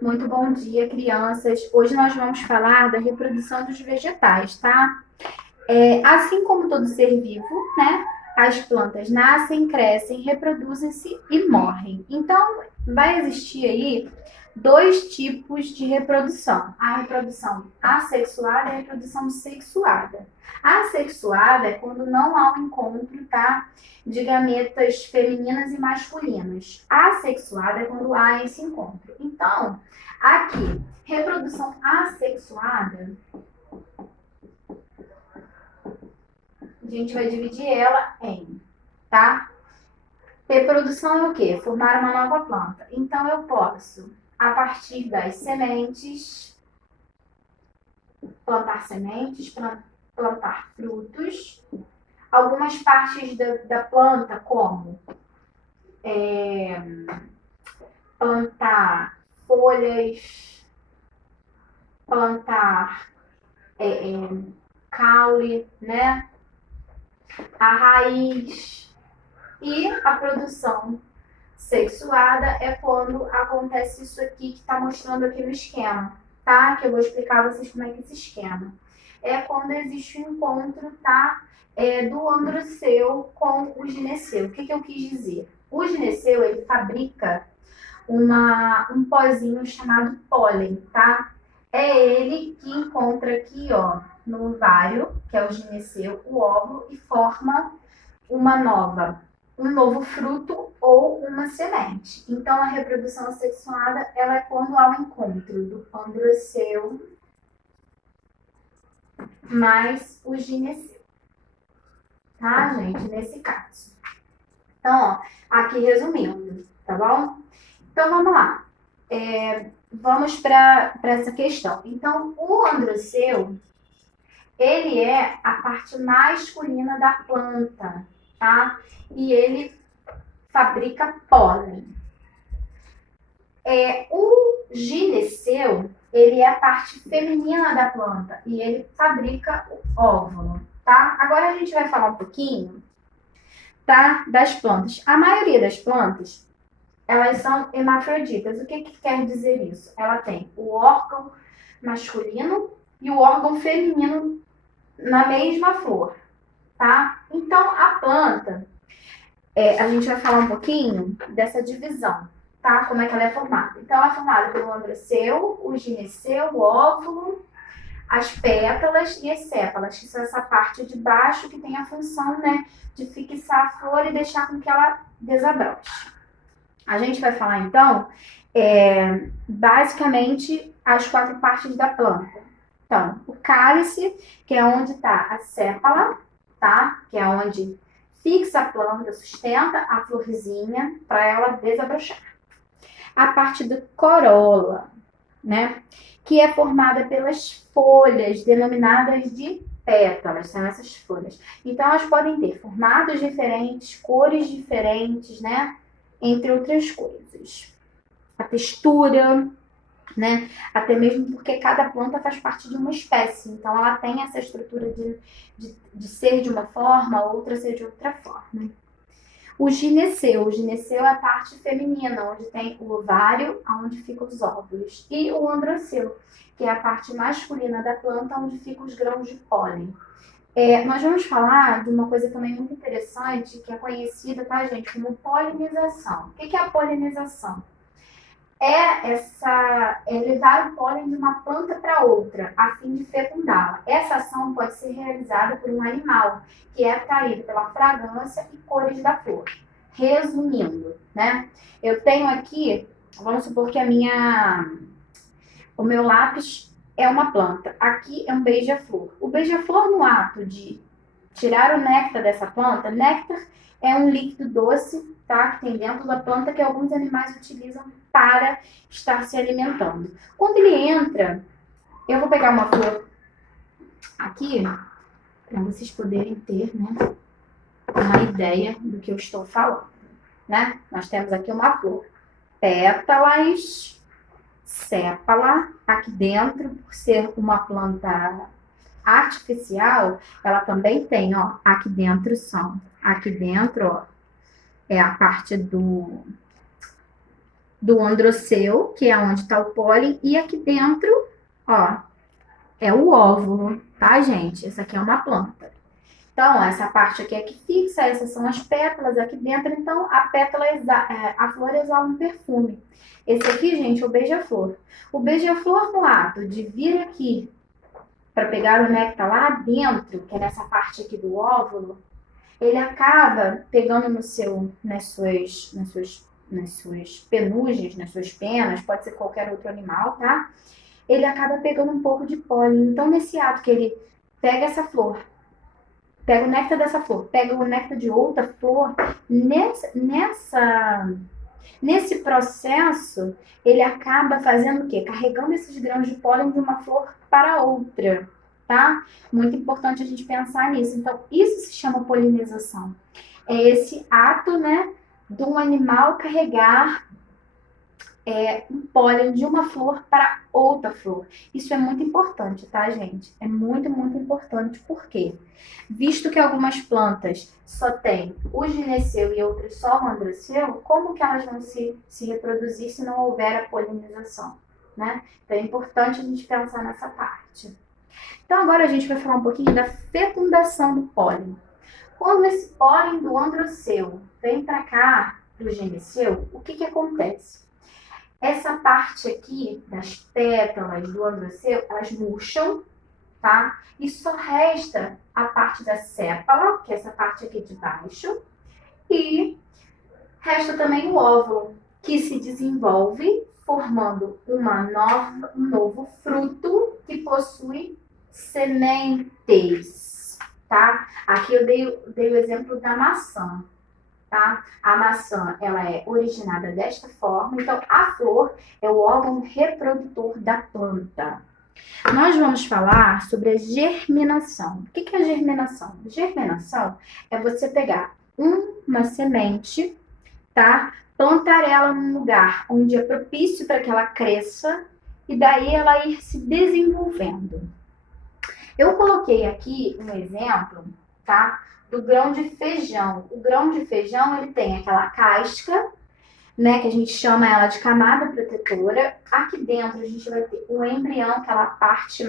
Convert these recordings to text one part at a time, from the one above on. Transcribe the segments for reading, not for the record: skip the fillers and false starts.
Muito bom dia, crianças. Hoje nós vamos falar da reprodução dos vegetais, tá? Assim como todo ser vivo, né? As plantas nascem, crescem, reproduzem-se e morrem. Então, vai existir aí dois tipos de reprodução: a reprodução assexuada e a reprodução sexuada. A assexuada é quando não há um encontro, tá? De gametas femininas e masculinas. A assexuada é quando há esse encontro. Então, aqui, reprodução assexuada, a gente vai dividir ela em, tá? Reprodução é o quê? Formar uma nova planta. Então, eu posso, a partir das sementes, plantar frutos. Algumas partes da planta, como plantar folhas, plantar caule, né? A raiz. E a produção sexuada é quando acontece isso aqui que está mostrando aqui no esquema, tá? Que eu vou explicar a vocês como é que é esse esquema. É quando existe um encontro, tá? Do androceu com o gineceu. O que eu quis dizer? O gineceu, ele fabrica um pozinho chamado pólen, tá? É ele que encontra aqui, ó, no ovário, que é o gineceu, o óvulo, e forma um novo fruto ou uma semente. Então, a reprodução assexuada, ela é quando há o encontro do androceu mais o gineceu, tá, gente? Nesse caso. Então, ó, aqui resumindo, tá bom? Então, vamos lá. Vamos para essa questão. Então, o androceu, ele é a parte masculina da planta, tá? E ele fabrica pólen. O gineceu, ele é a parte feminina da planta e ele fabrica o óvulo, tá? Agora a gente vai falar um pouquinho, tá, das plantas. A maioria das plantas, elas são hermafroditas. O que quer dizer isso? Ela tem o órgão masculino e o órgão feminino na mesma flor, tá? Então, a planta, a gente vai falar um pouquinho dessa divisão, tá? Como é que ela é formada. Então, ela é formada pelo androceu, o gineceu, o óvulo, as pétalas e as sépalas, que são essa parte de baixo que tem a função, né, de fixar a flor e deixar com que ela desabroche. A gente vai falar, então, basicamente, as quatro partes da planta. Então, o cálice, que é onde está a sépala, tá? Que é onde fixa a planta, sustenta a florzinha para ela desabrochar. A parte do corola, né? Que é formada pelas folhas, denominadas de pétalas, são essas folhas. Então, elas podem ter formatos diferentes, cores diferentes, né? Entre outras coisas. A textura, né? Até mesmo porque cada planta faz parte de uma espécie, então ela tem essa estrutura de ser de uma forma, outra ser de outra forma. O gineceu é a parte feminina, onde tem o ovário, onde ficam os óvulos. E o androceu, que é a parte masculina da planta, onde ficam os grãos de pólen. Nós vamos falar de uma coisa também muito interessante, que é conhecida, tá, gente, como polinização. O que é a polinização? É levar o pólen de uma planta para outra, a fim de fecundá-la. Essa ação pode ser realizada por um animal, que é atraído pela fragrância e cores da flor. Resumindo, né? Eu tenho aqui, vamos supor que o meu lápis é uma planta. Aqui é um beija-flor. O beija-flor, no ato de tirar o néctar dessa planta, néctar é um líquido doce, tá, que tem dentro da planta que alguns animais utilizam para estar se alimentando. Quando ele entra, eu vou pegar uma flor aqui para vocês poderem ter, né, uma ideia do que eu estou falando, né? Nós temos aqui uma flor, pétalas, sépala, aqui dentro, por ser uma planta artificial, ela também tem, ó, aqui dentro, ó, é a parte do do androceu, que é onde está o pólen, e aqui dentro, ó, é o óvulo, tá, gente? Essa aqui é uma planta. Então, essa parte aqui é que fixa, essas são as pétalas aqui dentro. Então, a flor exala um perfume. Esse aqui, gente, é o beija-flor. O beija-flor, no ato de vir aqui para pegar o néctar lá dentro, que é nessa parte aqui do óvulo, ele acaba pegando nas suas penugens, nas suas penas, pode ser qualquer outro animal, tá? Ele acaba pegando um pouco de pólen. Então, nesse ato que ele pega essa flor, pega o néctar dessa flor, pega o néctar de outra flor, nesse processo, ele acaba fazendo o quê? Carregando esses grãos de pólen de uma flor para outra, tá? Muito importante a gente pensar nisso. Então, isso se chama polinização. É esse ato, né, de um animal carregar um pólen de uma flor para outra flor. Isso é muito importante, tá, gente? É muito, muito importante. Por quê? Visto que algumas plantas só têm o gineceu e outras só o androceu, como que elas vão se reproduzir se não houver a polinização, né? Então é importante a gente pensar nessa parte. Então agora a gente vai falar um pouquinho da fecundação do pólen. Quando esse pólen do androceu vem para cá, para o gineceu, o que acontece? Essa parte aqui das pétalas do androceu, elas murcham, tá? E só resta a parte da sépala, que é essa parte aqui de baixo, e resta também o óvulo, que se desenvolve formando um novo fruto que possui sementes, tá? Aqui eu dei o exemplo da maçã. Tá? A maçã, ela é originada desta forma, então a flor é o órgão reprodutor da planta. Nós vamos falar sobre a germinação. O que é a germinação? Germinação é você pegar uma semente, tá? Plantar ela num lugar onde é propício para que ela cresça e daí ela ir se desenvolvendo. Eu coloquei aqui um exemplo, tá? Do grão de feijão. O grão de feijão, ele tem aquela casca, né, que a gente chama ela de camada protetora. Aqui dentro a gente vai ter o embrião, aquela parte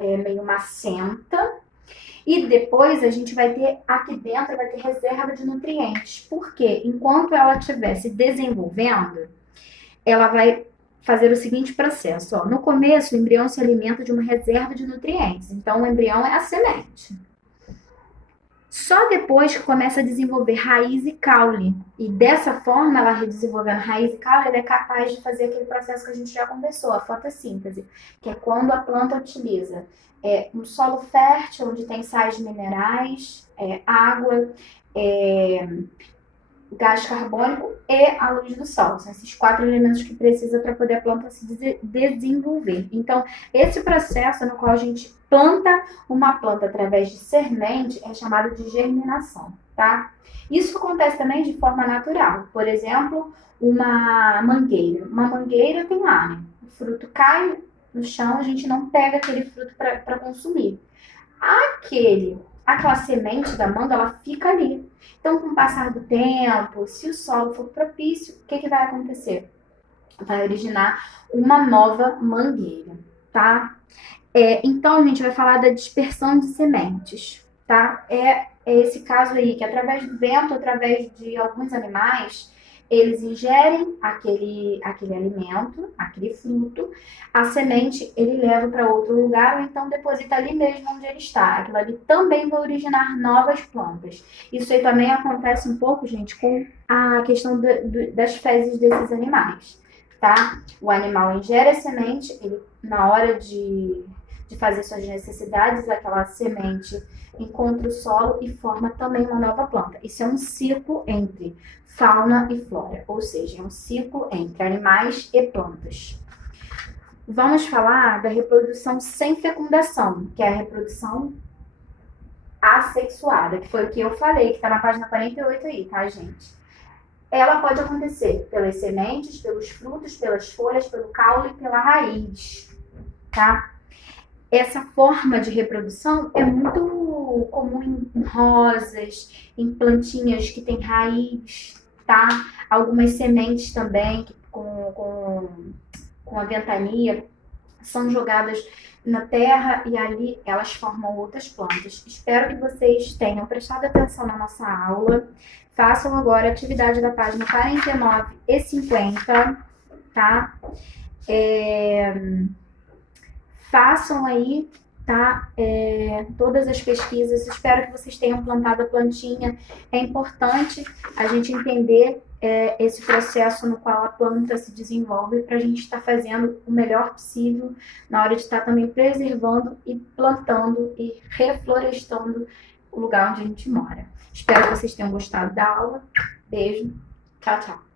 meio macenta. E depois a gente vai ter, aqui dentro, vai ter reserva de nutrientes. Porque enquanto ela estiver se desenvolvendo, ela vai fazer o seguinte processo. Ó. No começo, o embrião se alimenta de uma reserva de nutrientes. Então, o embrião é a semente. Só depois que começa a desenvolver raiz e caule. E dessa forma, ela desenvolvendo raiz e caule, ela é capaz de fazer aquele processo que a gente já conversou, a fotossíntese, que é quando a planta utiliza um solo fértil, onde tem sais minerais, água, gás carbônico e a luz do sol. São esses 4 elementos que precisa para poder a planta se desenvolver. Então, esse processo no qual a gente planta uma planta através de semente é chamado de germinação, tá? Isso acontece também de forma natural. Por exemplo, uma mangueira. Uma mangueira tem lá, né? O fruto cai no chão, a gente não pega aquele fruto para consumir. Aquela semente da manga, ela fica ali. Então, com o passar do tempo, se o solo for propício, o que vai acontecer? Vai originar uma nova mangueira, tá? Então, a gente vai falar da dispersão de sementes, tá? É esse caso aí, que através do vento, através de alguns animais, eles ingerem aquele alimento, aquele fruto, a semente ele leva para outro lugar ou então deposita ali mesmo onde ele está. Aquilo ali também vai originar novas plantas. Isso aí também acontece um pouco, gente, com a questão das fezes desses animais, tá? O animal ingere a semente, ele, na hora de fazer suas necessidades, aquela semente encontra o solo e forma também uma nova planta. Isso é um ciclo entre fauna e flora, ou seja, é um ciclo entre animais e plantas. Vamos falar da reprodução sem fecundação, que é a reprodução assexuada, que foi o que eu falei, que está na página 48 aí, tá, gente? Ela pode acontecer pelas sementes, pelos frutos, pelas folhas, pelo caule e pela raiz, tá? Essa forma de reprodução é muito comum em rosas, em plantinhas que têm raiz, tá? Algumas sementes também, com a ventania são jogadas na terra e ali elas formam outras plantas. Espero que vocês tenham prestado atenção na nossa aula. Façam agora a atividade da página 49 e 50, tá? Façam aí, tá? Todas as pesquisas. Espero que vocês tenham plantado a plantinha. É importante a gente entender esse processo no qual a planta se desenvolve para a gente estar fazendo o melhor possível na hora de estar também preservando e plantando e reflorestando o lugar onde a gente mora. Espero que vocês tenham gostado da aula. Beijo. Tchau, tchau.